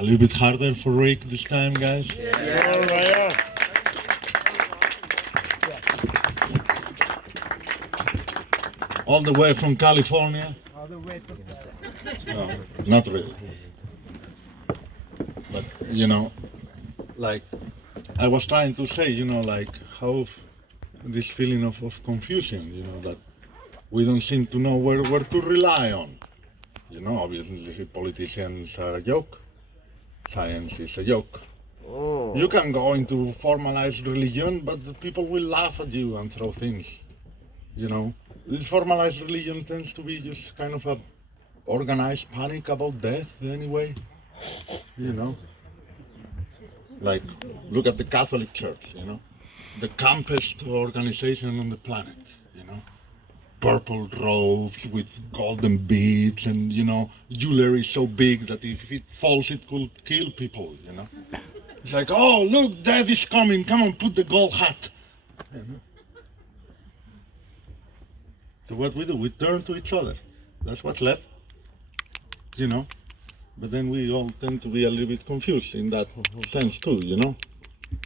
A little bit harder for Rick this time, guys. All the way from California. No, not really. But, like I was trying to say, like how this feeling of confusion, that we don't seem to know where to rely on. Obviously politicians are a joke. Science is a joke. Oh. You can go into formalized religion, but the people will laugh at you and throw things. This formalized religion tends to be just kind of a organized panic about death anyway. Like, look at the Catholic Church, the campest organization on the planet, purple robes with golden beads and, jewelry so big that if it falls it could kill people, It's like, oh, look, death is coming, come on, put the gold hat. So what we do, we turn to each other. That's what's left, But then we all tend to be a little bit confused in that sense too,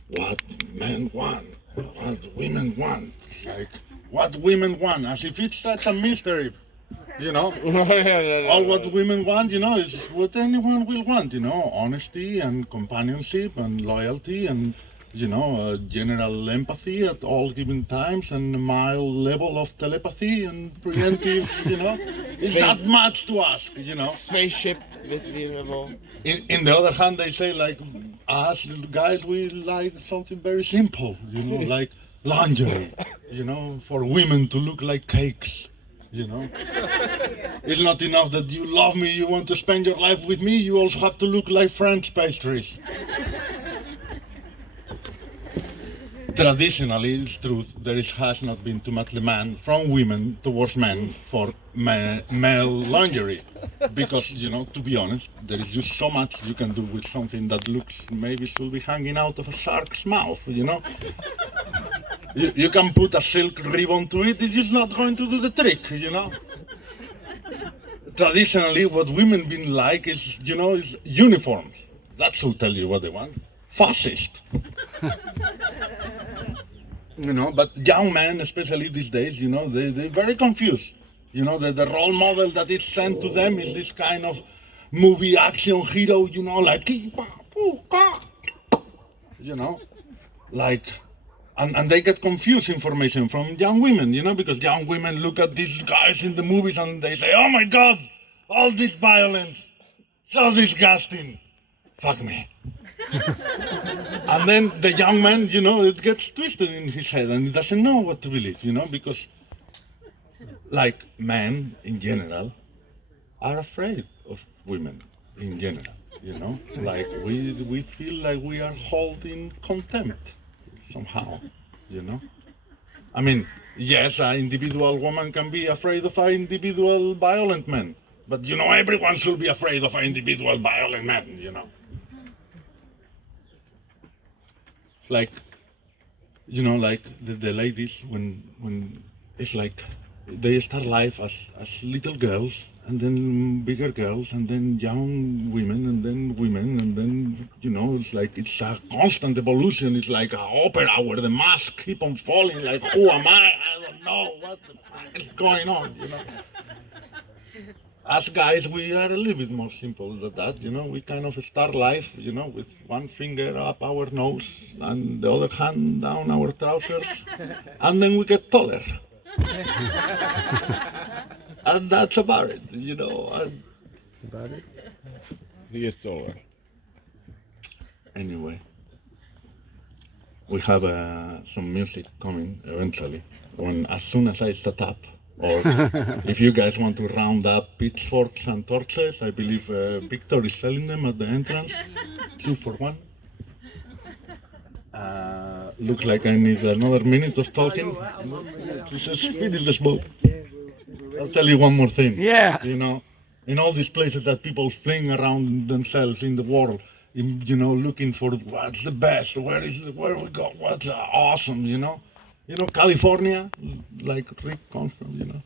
What men want, what women want, like what women want, as if it's such a mystery, All what women want, is what anyone will want, honesty and companionship and loyalty and, general empathy at all given times and a mild level of telepathy and preventive, It's not much to ask, Spaceship with beautiful. In the other hand, they say, like, us guys, we like something very simple, like lingerie, for women to look like cakes, It's not enough that you love me, you want to spend your life with me, you also have to look like French pastries. Traditionally, it's true, has not been too much demand from women towards men for male lingerie. Because, to be honest, there is just so much you can do with something that looks maybe should be hanging out of a shark's mouth, You can put a silk ribbon to it, it's just not going to do the trick, Traditionally, what women been like is, is uniforms. That's who tell you what they want. Fascist. But young men, especially these days, they're very confused. The role model that is sent to them is this kind of movie action hero, like, like, and they get confused information from young women, because young women look at these guys in the movies and they say, oh my God, all this violence, so disgusting, fuck me. And then the young man, it gets twisted in his head and he doesn't know what to believe, because like men in general are afraid of women in general, like we feel like we are held in contempt somehow, I mean, yes, an individual woman can be afraid of an individual violent man, but everyone should be afraid of an individual violent man, It's like, like the ladies when it's like they start life as little girls and then bigger girls and then young women and then women and then it's like it's a constant evolution. It's like an opera where the masks keep on falling. Like, who am I don't know what the fuck is going on. As guys, we are a little bit more simple than that, we kind of start life, with one finger up our nose and the other hand down our trousers, and then we get taller. And that's about it, About it? He gets taller. Anyway, we have some music coming eventually, as soon as I set up. Or if you guys want to round up pitchforks and torches, I believe Victor is selling them at the entrance. 2 for 1. Looks like I need another minute of talking. Just finish the smoke. I'll tell you one more thing. Yeah. In all these places that people fling around themselves in the world, looking for what's the best, where we go, what's awesome, California, like Rick comes from,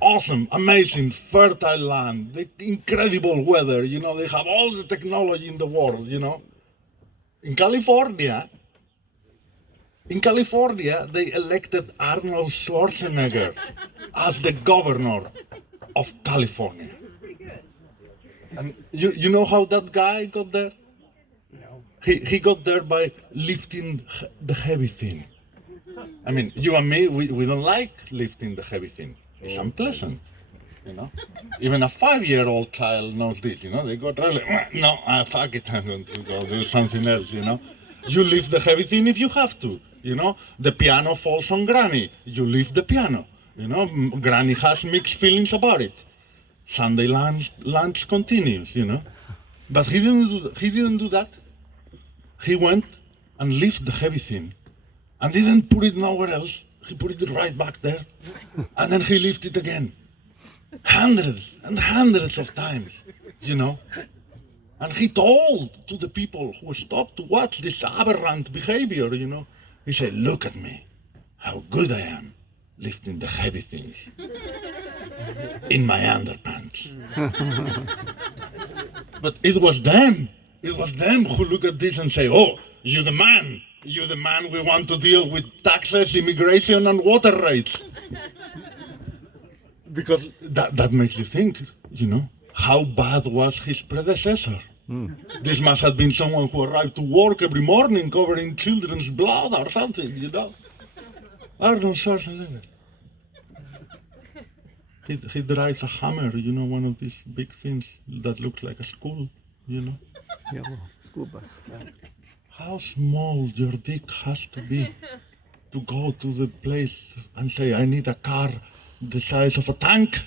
awesome, amazing, fertile land, the incredible weather, they have all the technology in the world, In California, they elected Arnold Schwarzenegger as the governor of California. And you know how that guy got there? He got there by lifting the heavy thing. I mean, you and me, we don't like lifting the heavy thing. It's unpleasant, Even a 5-year-old child knows this, They got really, no, fuck it, I'm going to go do something else, You lift the heavy thing if you have to, The piano falls on Granny, you lift the piano, Granny has mixed feelings about it. Sunday lunch continues, But he didn't do that. He went and lifted the heavy thing and didn't put it nowhere else. He put it right back there. And then he lifted it again. Hundreds and hundreds of times, And he told to the people who stopped to watch this aberrant behavior, He said, look at me, how good I am lifting the heavy things in my underpants. But it was them who look at this and say, oh, you're the man we want to deal with taxes, immigration, and water rates. Because that makes you think, how bad was his predecessor? This must have been someone who arrived to work every morning covering children's blood or something, Arnold Schwarzenegger. He drives a Hammer, one of these big things that looks like a school, Yeah, school bus. Yeah. How small your dick has to be to go to the place and say, I need a car the size of a tank,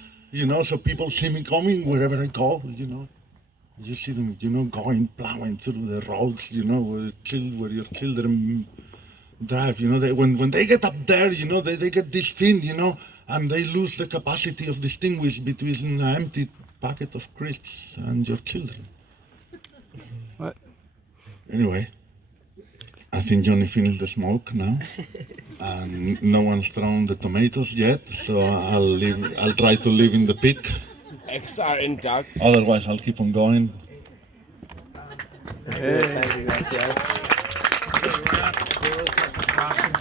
so people see me coming wherever I go, You see them, going, plowing through the roads, where your children drive, when they get up there, they get this thing, and they lose the capacity of distinguish between an empty packet of crisps and your children. What? Anyway, I think Johnny finished the smoke now, and no one's thrown the tomatoes yet, so I'll try to live in the pit. Eggs are intact. Otherwise, I'll keep on going. Hey, Ignacio. Hey, Ross, there was like a crossing.